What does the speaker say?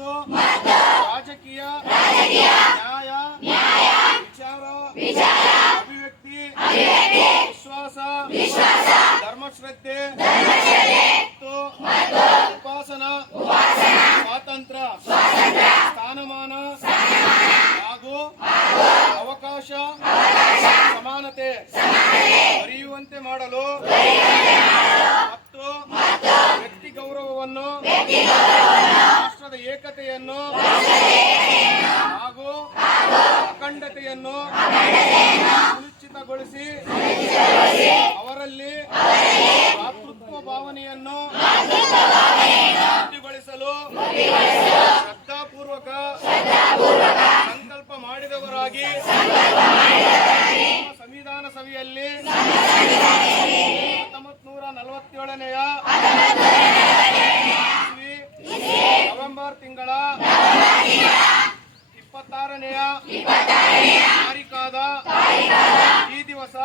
ಮತ್ತು ರಾಜಕೀಯ ನ್ಯಾಯ ವಿಚಾರ ಅಭಿವ್ಯಕ್ತಿ ವಿಶ್ವಾಸ ಧರ್ಮಶ್ರದ್ಧೆ ಮತ್ತು ಉಪಾಸನಾ ಸ್ವಾತಂತ್ರ್ಯ ಸ್ಥಾನಮಾನ ಹಾಗೂ ಅವಕಾಶ ಸಮಾನತೆ ಅರಿಯುವಂತೆ ಮಾಡಲು ಮತ್ತು ವ್ಯಕ್ತಿ ಗೌರವವನ್ನು ರಾಷ್ಟ್ರದ ಏಕತೆಯನ್ನು ಹಾಗೂ ಅಖಂಡತೆಯನ್ನು ಸುನಿಶ್ಚಿತಗೊಳಿಸಿ ಅವರಲ್ಲಿ ಮಾತೃತ್ವ ಭಾವನೆಯನ್ನು ವೃದ್ಧಿಗೊಳಿಸಲು ಶ್ರದ್ಧಾಪೂರ್ವಕ ಸಂಕಲ್ಪ ಮಾಡಿದವರಾಗಿ ಸಂವಿಧಾನ ಸಭೆಯಲ್ಲಿ 1947ನೇ ನವೆಂಬರ್ ತಿಂಗಳ 26ನೇ ತಾರೀಕಾದ ಈ ದಿವಸ